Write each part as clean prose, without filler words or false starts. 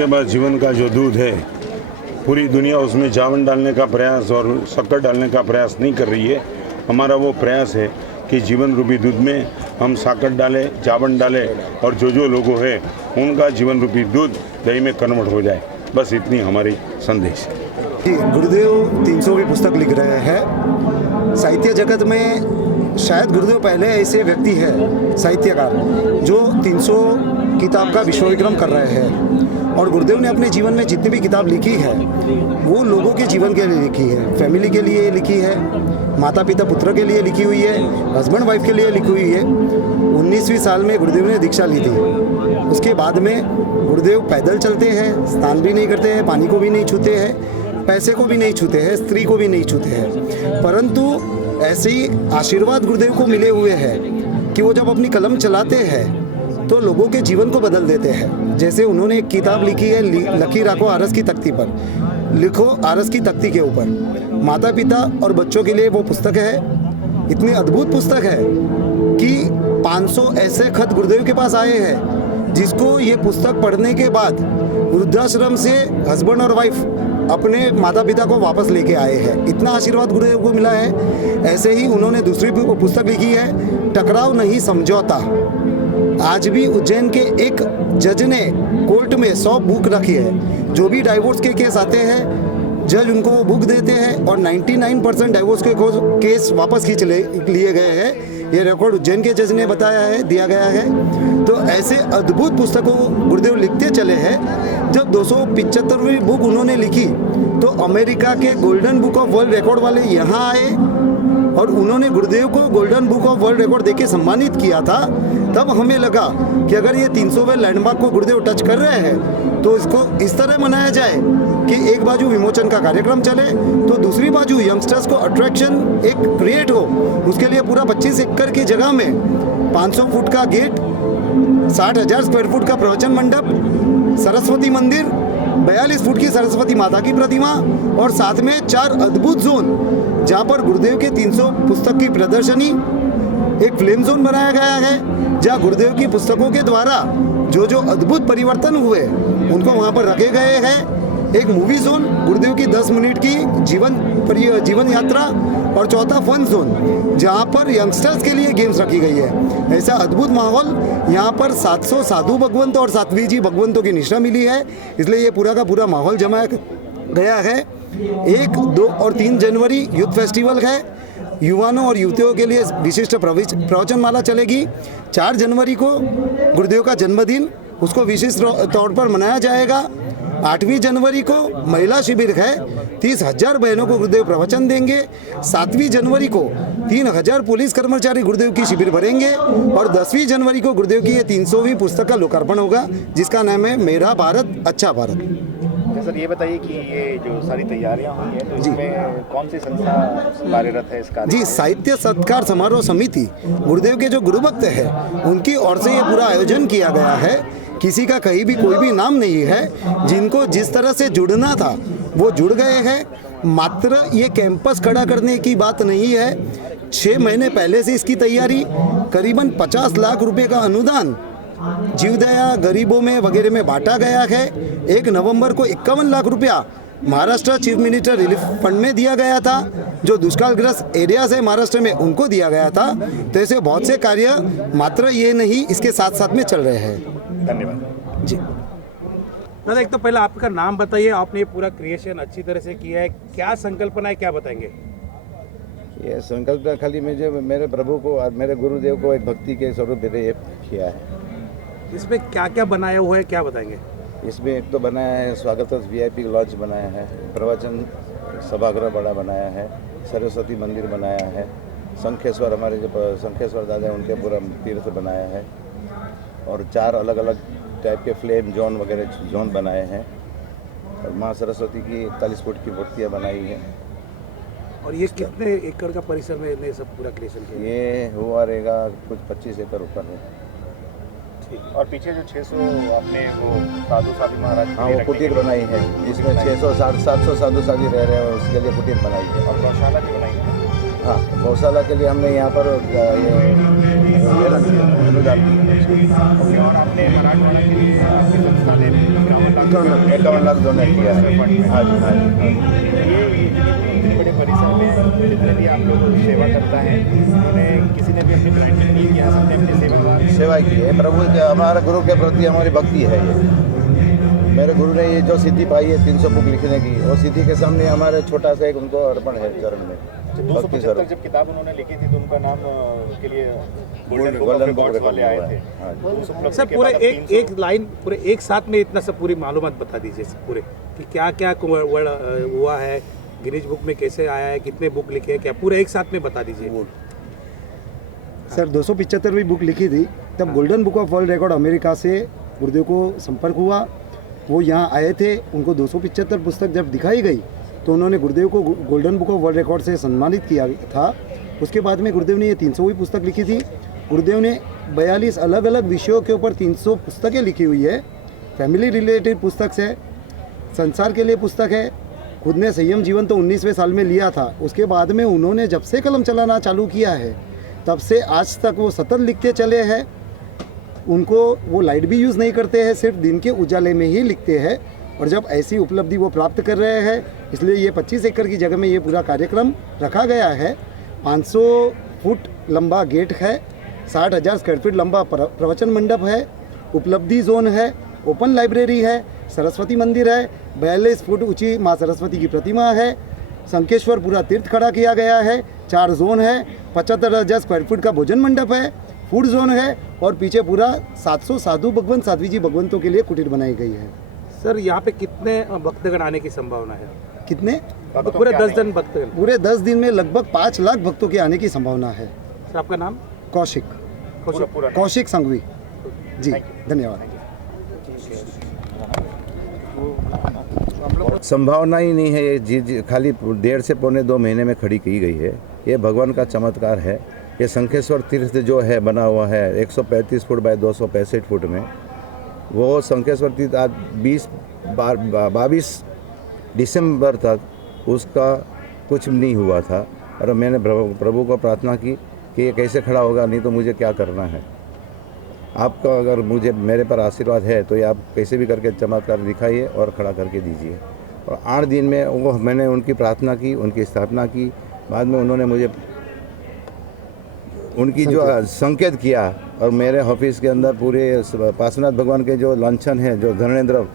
के बाद जीवन का जो दूध है, पूरी दुनिया उसमें जावन डालने का प्रयास और शक्कर डालने का प्रयास नहीं कर रही है। हमारा वो प्रयास है कि जीवन रूपी दूध में हम शक्कर डालें, जावन डालें और जो लोगों है उनका जीवन रूपी दूध दही में कन्वर्ट हो जाए। बस इतनी हमारी संदेश है। गुरुदेव 300वीं पुस्तक लिख रहे हैं। साहित्य जगत में शायद गुरुदेव पहले ऐसे व्यक्ति है साहित्यकार जो 300 किताब का विश्व विक्रम कर रहे हैं। और गुरुदेव ने अपने जीवन में जितनी भी किताब लिखी है वो लोगों के जीवन के लिए लिखी है, फैमिली के लिए लिखी है, माता पिता पुत्र के लिए लिखी हुई है, हस्बैंड वाइफ के लिए लिखी हुई है। 19वीं साल में गुरुदेव ने दीक्षा ली थी। उसके बाद में गुरुदेव पैदल चलते हैं, स्नान भी नहीं करते हैं, पानी को भी नहीं छूते हैं, पैसे को भी नहीं छूते हैं, स्त्री को भी नहीं छूते हैं। परंतु ऐसे ही आशीर्वाद गुरुदेव को मिले हुए हैं कि वो जब अपनी कलम चलाते हैं तो लोगों के जीवन को बदल देते हैं। जैसे उन्होंने एक किताब लिखी है, लकी राखो आरस की तख्ती पर, लिखो आरस की तख्ती के ऊपर। माता पिता और बच्चों के लिए वो पुस्तक है। इतनी अद्भुत पुस्तक है कि 500 ऐसे खत गुरुदेव के पास आए हैं जिसको ये पुस्तक पढ़ने के बाद वृद्धाश्रम से हस्बैंड और वाइफ अपने माता पिता को वापस लेके आए हैं। इतना आशीर्वाद गुरुदेव को मिला है। ऐसे ही उन्होंने दूसरी पुस्तक लिखी है, टकराव नहीं समझौता। आज भी उज्जैन के एक जज ने कोर्ट में 100 बुक रखी है। जो भी डाइवोर्स के केस आते हैं जज उनको वो बुक देते हैं और 99% डाइवोर्स के केस वापस खींच लिए गए हैं। ये रिकॉर्ड उज्जैन के जज ने बताया है, दिया गया है। तो ऐसे अद्भुत पुस्तकों गुरुदेव लिखते चले हैं। जब 275वीं बुक उन्होंने लिखी तो अमेरिका के golden book of world record वाले यहाँ आए और उन्होंने गुरुदेव को golden book of world record देके सम्मानित किया था। तब हमें लगा कि अगर ये 300वें लैंडमार्क को गुरुदेव टच कर रहे हैं तो इसको इस तरह मनाया जाए कि एक बाजू विमोचन का कार्यक्रम चले तो दूसरी बाजू यंगस्टर्स को अट्रैक्शन एक क्रिएट हो। उसके लिए पूरा 25 एकड़ की जगह में 500 फुट का गेट, 60,000 स्क्वायर फुट का प्रवचन मंडप, सरस्वती मंदिर, 42 फुट की सरस्वती माता की प्रतिमा और साथ में 4 अद्भुत जोन जहाँ पर गुरुदेव के 300 पुस्तक की प्रदर्शनी, एक फिल्म जोन बनाया गया है जहाँ गुरुदेव की पुस्तकों के द्वारा जो अद्भुत परिवर्तन हुए उनको वहाँ पर रखे गए हैं। एक मूवी जोन, गुरुदेव की 10 मिनट की जीवन यात्रा और चौथा फन जोन जहाँ पर यंगस्टर्स के लिए गेम्स रखी गई है। ऐसा अद्भुत माहौल यहाँ पर 700 साधु भगवंत और सात्विक जी भगवंतों की निष्ठा मिली है, इसलिए ये पूरा का पूरा माहौल जमाया गया है। 1, 2 और 3 जनवरी यूथ फेस्टिवल है। युवाओं और युवतियों के लिए विशिष्ट प्रवचनमाला चलेगी। 4 जनवरी को गुरुदेव का जन्मदिन, उसको विशिष्ट तौर पर मनाया जाएगा। 8वीं जनवरी को महिला शिविर है, 30,000 बहनों को गुरुदेव प्रवचन देंगे। 7वीं जनवरी को 3,000 पुलिस कर्मचारी गुरुदेव की शिविर भरेंगे और 10वीं जनवरी को गुरुदेव की ये 300वीं पुस्तक का लोकार्पण होगा जिसका नाम है मेरा भारत अच्छा भारत। सर ये बताइए कि ये जो सारी तैयारियां हुई हैं तो इसमें कौन सी संस्था कार्यरत है इस कार्य? जी, साहित्य सत्कार समारोह समिति, गुरुदेव के जो गुरुभक्त है उनकी ओर से ये पूरा आयोजन किया गया है। किसी का कहीं भी कोई भी नाम नहीं है। जिनको जिस तरह से जुड़ना था वो जुड़ गए हैं। मात्र ये कैंपस खड़ा करने की बात नहीं है। 6 महीने पहले से इसकी तैयारी, करीबन 50 लाख रुपए का अनुदान जीवदया गरीबों में वगैरह में बांटा गया है। 1 नवंबर को 51 लाख रुपया Maharashtra chief minister relief fund में दिया गया था। जो दुष्कालग्रस्त एरियाज है महाराष्ट्र में उनको दिया गया था। तो ऐसे बहुत से कार्य मात्र ये नहीं, इसके साथ साथ में चल रहे हैं। धन्यवाद जी। दादा, एक तो पहले आपका नाम बताइए। आपने ये पूरा क्रिएशन अच्छी तरह से किया है, क्या संकल्पना है, क्या बताएंगे? ये संकल्प खाली मुझे मेरे प्रभु को और मेरे गुरुदेव को एक भक्ति के स्वरूप में ये किया है। इसमें क्या क्या बनाया हुआ है, क्या बताएंगे? इसमें एक तो बनाया है स्वागत VIP लॉन्च बनाया है, प्रवचन सभागृह बड़ा बनाया है, सरस्वती मंदिर बनाया है, शंखेश्वर हमारे जो शंखेश्वर दादा हैं उनके पूरा तीर्थ बनाया है और 4 अलग अलग टाइप के फ्लेम जोन वगैरह जोन बनाए हैं और माँ सरस्वती की 41 फुट की मूर्तियाँ बनाई हैं। और ये कितने एकड़ का परिसर में इन्हें सब पूरा क्रिएशन किया? ये हुआ रहेगा कुछ 25 एकड़ ऊपर है। और पीछे जो 600 आपने वो साधु महाराज, हाँ, वो कुटीर बनाई है जिसमें 600 700 साधु रह रहे हैं, उसके लिए कुटीर बनाई है। और गौशाला भी बनाई है। हाँ, गौशाला के लिए हमने यहाँ पर अनुदान दिया। ओके, और आपने मराठवाड़ा के लिए आपकी संस्था ने 51 लाख डोनेट किया है। हाँ जी, हाँ जी, हाँ जी। ये इतने बड़े परिसर में जितने भी आप लोग सेवा करता है, उन्होंने किसी ने भी अपनी ब्रांडिंग नहीं किया, सबने अपनी सेवा की है। प्रभु हमारे गुरु के प्रति हमारी भक्ति है ये। मेरे गुरु ने ये जो सिद्धि पाई है 300 बुक लिखने की, वो सिद्धि के सामने हमारे छोटा सा एक उनको अर्पण है चरण में। 275 जब किताब उन्होंने लिखी थी तो उनका नाम के लिए गोल्डन गोल्डन बुक बुक वाले आए थे। हाँ जी। उस उपलब्धि सर के पूरे बाद अब 300 एक लाइन पूरे एक साथ में इतना सब पूरी मालूमात बता दीजिए सर, पूरे कि क्या क्या हुआ है, गिनीज बुक में कैसे आया है, कितने बुक लिखे हैं, क्या पूरे एक साथ में बता दीजिए। सर 275वीं बुक लिखी थी तब golden book of world record America से गुरुदेव को संपर्क हुआ। वो यहाँ आए थे, उनको 275 पुस्तक जब दिखाई गई तो उन्होंने गुरुदेव को golden book of world record से सम्मानित किया था। उसके बाद में गुरुदेव ने ये 300वीं पुस्तक लिखी थी। गुरुदेव ने 42 अलग अलग विषयों के ऊपर 300 पुस्तकें लिखी हुई है। फैमिली रिलेटेड पुस्तक है, संसार के लिए पुस्तक है। खुद ने संयम जीवन तो 19वें साल में लिया था। उसके बाद में उन्होंने जब से कलम चलाना चालू किया है तब से आज तक वो सतत लिखते चले हैं। उनको वो लाइट भी यूज़ नहीं करते हैं, सिर्फ दिन के उजाले में ही लिखते हैं। और जब ऐसी उपलब्धि वो प्राप्त कर रहे हैं, इसलिए ये 25 एकड़ की जगह में ये पूरा कार्यक्रम रखा गया है। 500 फुट लंबा गेट है, 60,000 स्क्वायर फीट लंबा प्रवचन मंडप है, उपलब्धि जोन है, ओपन लाइब्रेरी है, सरस्वती मंदिर है, 42 फुट ऊंची माँ सरस्वती की प्रतिमा है, शंखेश्वर पूरा तीर्थ खड़ा किया गया है, 4 जोन है, 75,000 स्क्वायर फीट का भोजन मंडप है, फूड जोन है और पीछे पूरा 700 साधु भगवंत साध्वी जी भगवंतों के लिए कुटीर बनाई गई है। सर यहाँ पे कितने भक्तगण आने की संभावना है? कितने? पूरे 10 दिन भक्तगण। पूरे 10 दिन में लगभग 5 लाख भक्तों के आने की संभावना है। सर आपका नाम? कौशिक पूरा कौशिक संघवी जी, धन्यवाद। संभावना ही नहीं है, ये जी खाली 1.5 से पौने 2 महीने में खड़ी की गई है। ये भगवान का चमत्कार है। ये शंखेश्वर तीर्थ जो है बना हुआ है 135 फुट बाय 265 फुट में, वो शंखेश्वर तीर्थ आज 22 दिसंबर तक उसका कुछ नहीं हुआ था। और मैंने प्रभु को प्रार्थना की कि ये कैसे खड़ा होगा, नहीं तो मुझे क्या करना है। आपका अगर मुझे मेरे पर आशीर्वाद है तो ये आप कैसे भी करके चमत्कार दिखाइए और खड़ा करके दीजिए। और 8 दिन में वो मैंने उनकी प्रार्थना की, उनकी स्थापना की। बाद में उन्होंने मुझे उनकी जो संकेत किया और मेरे ऑफिस के अंदर पूरे पार्श्वनाथ भगवान के जो लांछन है, जो धरणेन्द्र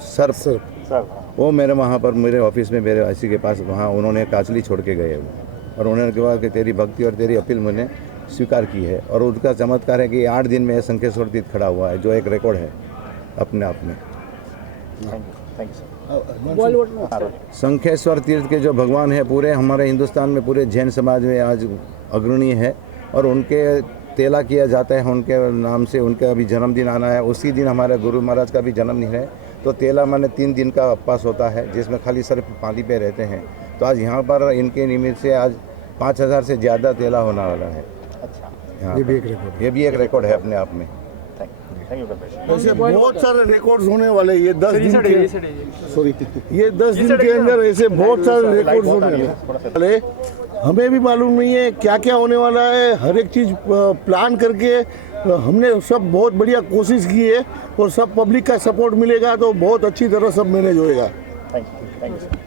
सर्प, वो मेरे वहाँ पर मेरे ऑफिस में मेरे आईसी के पास वहाँ उन्होंने काचली छोड़ के गए और उन्होंने कहा कि तेरी भक्ति और तेरी अपील मैंने स्वीकार की है। और उसका चमत्कार है कि 8 दिन में शंखेश्वर तीर्थ खड़ा हुआ है, जो एक रिकॉर्ड है अपने आप में। शंखेश्वर तीर्थ के जो भगवान है पूरे हमारे हिंदुस्तान में, पूरे जैन समाज में आज अग्रणी है और उनके तेला किया जाता है उनके नाम से। उनका अभी जन्मदिन आना है, उसी दिन हमारे गुरु महाराज का भी जन्मदिन है। तो तेला माने 3 दिन का उपवास होता है जिसमें खाली सिर्फ पानी पे रहते हैं। तो आज यहाँ पर इनके निमित्त से आज 5,000 से ज़्यादा तेला होने वाला है। ये भी एक रिकॉर्ड ये भी एक रिकॉर्ड है अपने आप में। ऐसे बहुत सारे रिकॉर्ड्स होने वाले ये 10 दिन के ये 10 दिन के अंदर ऐसे बहुत सारे रिकॉर्ड्स होने वाले। हमें भी मालूम नहीं है क्या क्या होने वाला है। हर एक चीज़ प्लान करके हमने सब बहुत बढ़िया कोशिश की है और सब पब्लिक का सपोर्ट मिलेगा तो बहुत अच्छी तरह सब मैनेज होएगा। Thank you.